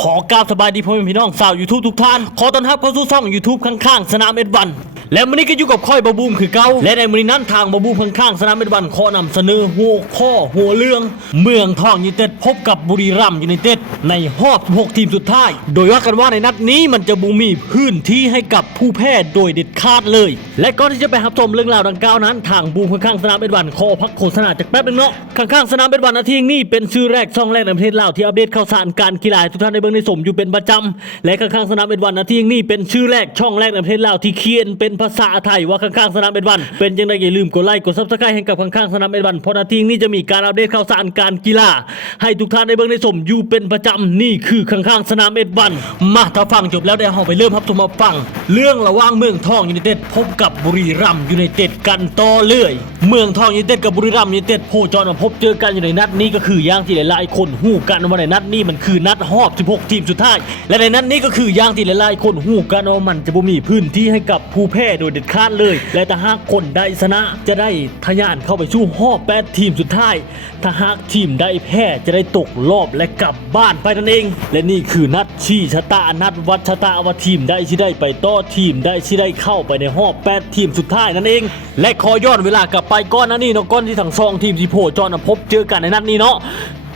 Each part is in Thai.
ขอกราบสบายดีพ่อแม่พี่น้องสาวยูทูบทุกท่าน ขอต้อนรับเข้าสู่ช่องยูทูบข้างๆ สนามเอ็ดวัน และมื้อนี้ก็อยู่กับค่อยบาบูมคือเกาและในมื้อนี้นั้นทางบาบูมข้างๆสนามเอ็ดวันขอนำเสนอหัวข้อหัวเรื่อง เมืองทองยูไนเต็ดพบกับบุรีรัมย์ยูไนเต็ดในรอบ16ทีมสุดท้าย โดยว่ากันว่าในนัดนี้มันจะบูมีพื้นที่ให้กับผู้แพ้โดยเด็ดขาดเลย และก่อนที่จะไปรับชมเรื่องราวดังกล่าวนั้น ทางบูมข้างๆสนามเอ็ดวันขอพักโฆษณาจากแป๊บนึงเนาะข้างๆสนามเอ็ดวันนาทีนี้เป็นชื่อแรกช่องแรกในประเทศลาวที่อัปเดตข่าวสารการกีฬาทุกท่านได้เบิ่งในสมอยู่เป็นประจำและข้างๆสนามเอ็ดวันนาทีนี้เป็นชื่อแรกช่องแรกในประเทศลาวที่เขียนเป็นภาษาไทยว่าข้างๆสนามเอ็ดวัน เป็นยังไงอย่าลืมกดไลค์กดซับสไครต์ให้กับข้างๆสนามเอ็ดวันเพราะนาทีนี้จะมีการอัปเดตข่าวสารการกีฬา ให้ทุกท่านได้เบิ่งในสมอยู่เป็นประจำนี่คือข้างๆสนามเอ็ดวัน มาถ้าฟังจบแล้วได้เราไปเริ่มครับทุกมาฟัง เรื่องระหว่างเมืองทองยูไนเต็ดพบกับบุรีรัมย์ยูไนเต็ดกันต่อเลย เมืองทองยูไนเต็ดกับบุรีรัมย์ยูไนเต็ดโพจรมาพบเจอกันอยู่ในนัดนี้ก็คืออย่างที่หลายๆคนหู้กันว่าในนัดนี้มันคือนัดรอบ 16 ทีมสุดท้ายและในนัดนี้ก็คืออย่างที่หลายๆคนหู้กันว่ามันจะบ่มีพื้นที่ให้กับผู้แพ้โดยเด็ดขาดเลย และถ้าหากคนใดชนะจะได้ทะยานเข้าไปสู่รอบ8ทีมสุดท้าย ถ้าหากทีมใดแพ้จะได้ตกรอบและกลับบ้านไปนั่นเอง และนี่คือนัดชี้ชะตานัดวัดชะตาว่าทีมใดที่ได้ไปต่อทีมใดที่ได้เข้าไปในรอบ8ทีมสุดท้ายนั่นเอง และขอย้อนเวลากลับไปก้อนนั้นนี่เนาะก้อนที่ทั้งสองทีมที่โผล่จอนะพบเจอกันในนัดนี้เนาะ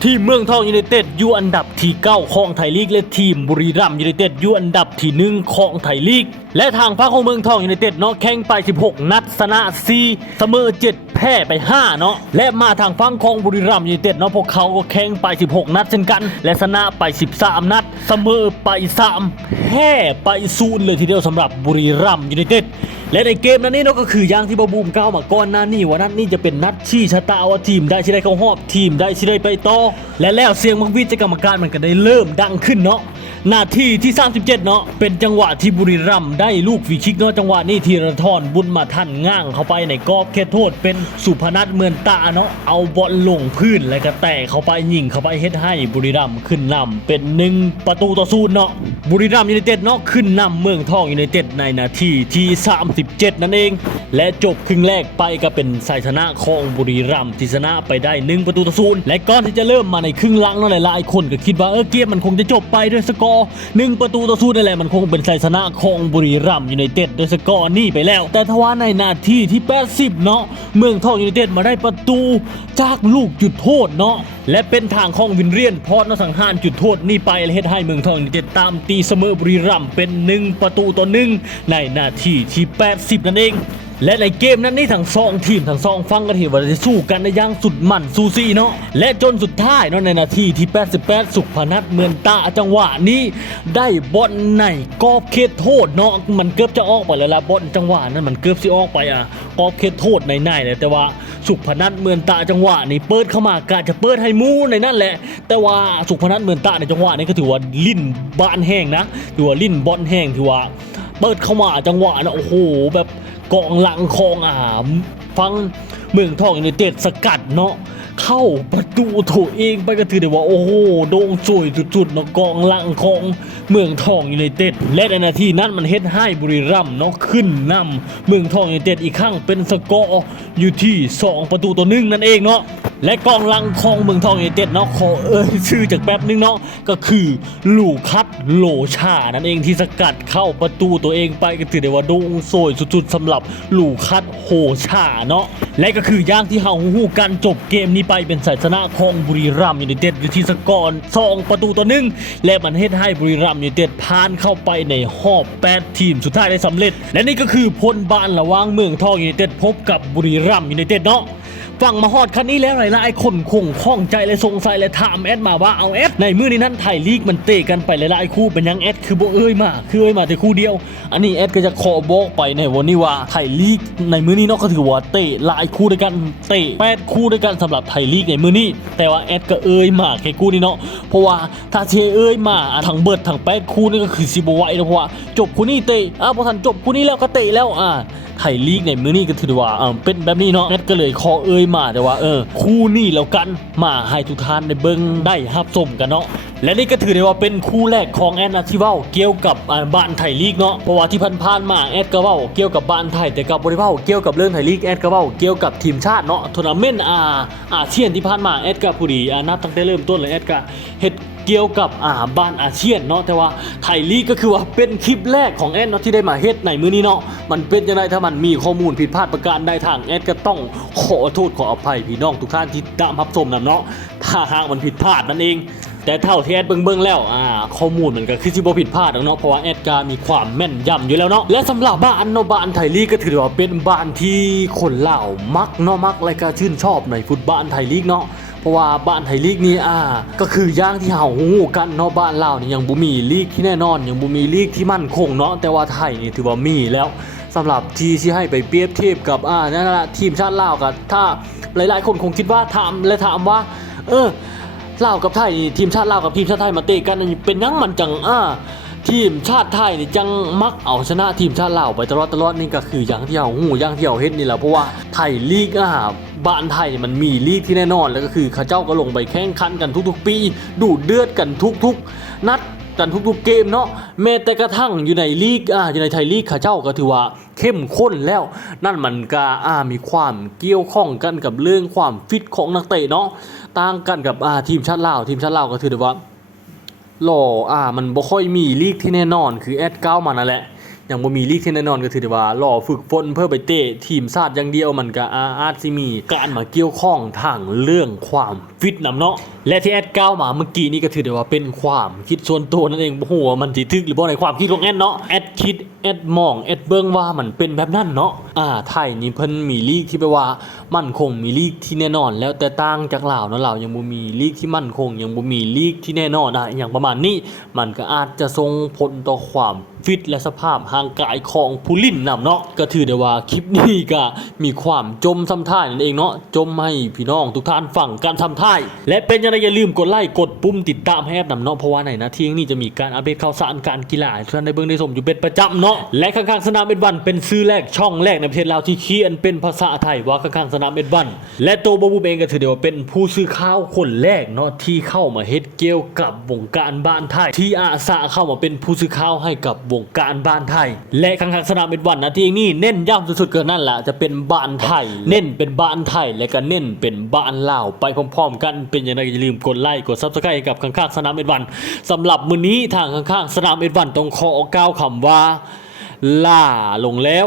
ทีมเมืองทองยูไนเต็ดอยู่อันดับที่ 9 ของไทยลีก และทีมบุรีรัมย์ยูไนเต็ดอยู่อันดับที่ 1 ของไทยลีก และทางพรรคของเมืองทองยูไนเต็ดเนาะแข่งไป 16 นัดชนะ4เสมอ 7 แพ้ไป 5 เนาะและมาทางฝั่งของบุรีรัมย์ยูไนเต็ดเนาะพวกเขาก็แข่งไป 16 นัดเช่นกัน และชนะไป 13 นัดเสมอไป 3 แพ้ไปศูนย์เลยทีเดียวสำหรับบุรีรัมย์ยูไนเต็ดและในเกมนั้นนี่เนาะก็คืออย่างที่บาบูมก้าวมาก่อนหน้านี้ว่านัดนี้จะเป็นนัดชี้ชะตาว่าทีมได้ที่ได้เข้ารอบทีมได้ที่ได้ไปต่อและแล้วเสียงมังวิจากรรมการมันก็ได้เริ่มดังขึ้นเนาะ นาทีที่ 37 เนาะเป็นจังหวะที่บุรีรัมย์ได้ลูกฟรีคิกเนาะจังหวะนี้ธีรทรบุญมาทันง่างเข้าไปในกรอบเขตโทษ เป็นสุพนัทเมือนตาเนาะเอาบอลลงพื้นแล้วก็แตะเข้าไปยิงเข้าไปเฮ็ดให้บุรีรัมย์ขึ้นนำเป็นหนึ่งประตูต่อศูนย์เนาะบุรีรัมย์ยูไนเต็ดเนาะขึ้นนำเมืองทองยูไนเต็ดในนาทีที่ 37 นั่นเอง และจบครึ่งแรกไปก็เป็นชัยชนะของบุรีรัมย์ที่ชนะไปได้หนึ่งประตูต่อศูนย์และก่อนที่จะเริ่มมาในครึ่งหลังเนาะหลายๆคนก็คิดว่าเออเกมมันคงจะจบไปด้วยสกอร์หนึ่งประตูต่อศูนย์นั่นแหละมันคงเป็นชัยชนะของบุรีรัมย์ยูไนเต็ดด้วยสกอร์นี่ไปแล้ว แต่ทว่าในนาทีที่ 80 เนาะเมืองทองยูไนเต็ดมาได้ประตูจากลูกจุดโทษเนาะและเป็นทางของวินเรียนพอดนสังหารจุดโทษนี่ไปและเฮ็ดให้เมืองทองยูไนเต็ดตามตีเสมอบุรีรัมย์เป็นหนึ่งประตูต่อหนึ่งในนาทีที่ 80 นั่นเอง และในเกมนั้นนี่ทั้งสองทีมทั้งสองฟังกันทีว่าจะสู้กันในย่างสุดมันซูซี่เนาะและจนสุดท้ายเนาะในนาทีที่ 88 สุขพนัทเมือนตาจังหวะนี้ ได้บอลในกอบเขตโทษเนาะมันเกือบจะออกไปแล้วละบอลจังหวะนั้นมันเกือบสิออกไปอะกอบเขตโทษในในเลยแต่ว่าสุขพนัทเมือนตาจังหวะนี้เปิดเข้ามากาจะเปิดให้มูในนั่นแหละ แต่ว่าสุขพนัทเมือนตาในจังหวะนี้ก็ถือว่าลิ้นบานแห้งนะถือว่าลิ้นบอลแห้งถือว่าเปิดเข้ามาจังหวะนะโอ้โหแบบ กองหลังคองอ่ามฟังเมืองทองยูไนเต็ดสกัดเนาะเข้าประตูโถเองไปก็ถือได้ว่าโอ้โหโด่งสวยสุดๆเนาะกองหลังของเมืองทองยูไนเต็ดและในนาทีนั้นมันเฮ็ดให้บุรีรัมย์เนาะขึ้นนำเมืองทองยูไนเต็ดอีกครั้งเป็นสกอร์อยู่ที่ 2 ประตูต่อหนึ่งนั่นเองเนาะและกองหลังของเมืองทองยูไนเต็ดเนาะขอเอ่ยชื่อจากแป๊บนึงเนาะก็คือลูคัสโลชานั่นเองที่สกัดเข้าประตูตัวเองไปก็ถือได้ว่าด่งโสยสุดๆสำหรับลูคัสโฮชาเนาะและก็คือย่างที่เฮาฮู้กันจบเกมนี้ไปเป็นชัยชนะของบุรีรัมย์ยูไนเต็ดอยู่ที่สกอร์สองประตูต่อหนึ่งและมันเฮ็ดให้บุรีรัมย์ยูไนเต็ดผ่านเข้าไปในรอบ 8 ทีมสุดท้ายได้สำเร็จ และนี่ก็คือพลบานระว่างเมืองทองยูไนเต็ดพบกับบุรีรัมย์ยูไนเต็ดเนาะ ฟังมาฮอดคันนี้แล้วหลายๆคนคงข้องใจและสงสัยและถามแอดมาว่าเอาแอดในมือนี้นั้นไทยลีกมันเตะกันไปหลายๆคู่เป็นยังแอดคือบ่เอ้ยมาคือเอ้ยมาแต่คู่เดียว อันนี้แอดก็จะขอบอกไปในวันนี้ว่าไทยลีกในมือนี้เนาะก็ถือว่าเตะหลายคู่ด้วยกันเตะแปดคู่ด้วยกันสำหรับไทยลีกในมือนี้ แต่ว่าแอดก็เอ้ยมาแค่คู่นี้เนาะเพราะว่าถ้าเชเอ้ยมาทั้งเบิดทั้งแปดคู่นี่ก็คือสิบ่ไหวนะเพราะว่าจบคู่นี้เตะอ้าวพอทันจบคู่นี้แล้วก็เตะแล้วอ่า ไทยลีกในมือนี้ก็ถือว่าเออเป็นแบบนี้เนาะแอดก็เลยขอเอ่ยมาแต่ว่าเออคู่นี้แล้วกันมาให้ทุกท่านได้เบิ่งได้รับชมกันเนาะและนี่ก็ถือได้ว่าเป็นคู่แรกของแอดนาที่ว้าเกี่ยวกับบ้านไทยลีกเนาะเพราะว่าที่ผ่านๆมาแอดก็ว้าเกี่ยวกับบ้านไทยแต่กับบริเว้าเกี่ยวกับเรื่องไทยลีกแอดก็ว้าเกี่ยวกับทีมชาติเนาะทัวร์นาเมนต์อาอาเซียนที่ผ่านมาแอดก็ผู้ดีอานับตั้งแต่เริ่มต้นเลยแอดก็เฮ็ด เกี่ยวกับอ่าบ้านอาเซียนเนาะแต่ว่าไทยลีกก็คือว่าเป็นคลิปแรกของแอดเนาะที่ได้มาเฮ็ดในมื้อนี้เนาะมันเป็นยังไงถ้ามันมีข้อมูลผิดพลาดประการใดทางแอดก็ต้องขอโทษขออภัยพี่น้องทุกท่านที่ตามรับชมนํเนาะถ้าหากมันผิดพลาดนั่นเองแต่เท่าที่แอดเบิ่งๆแล้วอ่าข้อมูลมันก็คือสิบ่ผิดพลาดหรอกเนาะเพราะว่าแอดก็มีความแม่นยำอยู่แล้วเนาะและสำหรับบ้านเนาะบ้านไทยลีกก็ถือว่าเป็นบ้านที่คนเล่ามักเนาะมักและก็ชื่นชอบในฟุตบอลไทยลีกเนาะ เพราะว่าบ้านไทยลีกนี่อ่าก็คือย่างที่เฮาฮู้กันเนาะบ้านลาวนี่ยังบ่มีลีกที่แน่นอนยังบ่มีลีกที่มั่นคงเนาะแต่ว่าไทยนี่ถือว่ามีแล้วสำหรับที่ที่ให้ไปเปรียบเทียบกับอ่านั่นแหละทีมชาติลาวกับถ้าหลายๆ คนคงคิดว่าถามและถามว่า เออลาวกับไทยนี่ทีมชาติลาวกับทีมชาติไทยมาเตะกันเป็นยังมันจังอ่าทีมชาติไทยนี่จังมักเอาชนะทีมชาติลาวไปตลอดตลอดนี่ก็คืออย่างที่เราหูอย่างที่เราเห็นนี่แหละเพราะว่าไทยลีกอะ บ้านไทยมันมีลีกที่แน่นอน แล้วก็คือเข้าเจ้าก็ลงไปแข่งขันกันทุกๆ ปี ดูเดือดกันทุกๆ นัดกันทุกๆเกมเนาะแม้แต่กระทั่งอยู่ในลีกอ่าอยู่ในไทยลีกเข้าเจ้าก็ถือว่าเข้มข้นแล้ว นั่นมันก็อ่ามีความเกี่ยวข้องกันกับเรื่องความฟิตของนักเตะเนาะต่างกันกับอ่าทีมชาติลาวทีมชาติลาวก็ถือว่าหล่ออ่ามันบ่ค่อยมีลีกที่แน่นอนคือแอดเก้ามันนั่นแหละ ยังบ่มีลีกที่แน่นอนก็ถือได้ว่าหล่อฝึกฝนเพื่อไปเตะทีมชาติอย่างเดียวมันก็อาอาจสิมีการมาเกี่ยวข้องทางเรื่องความฟิตนำเนาะ และที่แอดก้าวมาเมื่อกี้นี้ก็ถือได้ว่าเป็นความคิดส่วนตัวนั่นเองบ่ฮู้ว่ามันสิถึกหรือบ่ในความคิดของแอดเนาะแอดคิดแอดมองแอดเบิ่งว่ามันเป็นแบบนั้นเนาะอ่าไทยนี่เพิ่นมีลีกที่แปลว่ามั่นคงมีลีกที่แน่นอน แล้วแต่ต่างจากลาวเนาะลาวยังบ่มีลีกที่มั่นคง ยังบ่มีลีกที่แน่นอนอะอย่างประมาณนี้มันก็อาจจะส่งผลต่อความฟิตและสภาพร่างกายของผู้ลิ่นนำเนาะก็ถือได้ว่าคลิปนี้ก็มีความจมซ้ำท่ายนั่นเองเนาะจมให้พี่น้องทุกท่านฟังการทำท่ายและเป็นยังไงอย่าลืมกดไลค์กดปุ่มติดตามให้แอปนำเนาะเพราะว่าในนาทีนี้จะมีการอัปเดตข่าวสารการกีฬาท่านได้เบิ่งได้ชมอยู่เป็นประจำเนาะและข้างๆสนามเอ็ดวันเป็นซื้อแรกช่องแรกในประเทศลาวที่เขียนเป็นภาษาไทยว่าข้างๆสนามเอ็ดวันและโตวบบูเองก็ถือได้ว่าเป็นผู้ซื้อข่าวคนแรกเนาะที่เข้ามาเฮ็ดเกี่ยวกับวงการบ้านไทย ที่อาสาเข้ามาเป็นผู้ซื้อข่าวให้กับวงการบ้านไทย และข้างๆสนามเอ็ดวันนาทีนี้เน้นย้ำสุดๆกินนั่นแหละจะเป็นบ้านไทย เน้นเป็นบ้านไทยและก็เน้นเป็นบ้านลาวไปพร้อมๆ กันเป็นยังไงอย่าลืมกดไลค์กดซับสไครต์กับข้างๆสนามเอ็ดวันสำหรับมื้อนี้ทางข้างๆสนามเอ็ดวันต้องขอก้าวคำว่าล่าลงแล้ว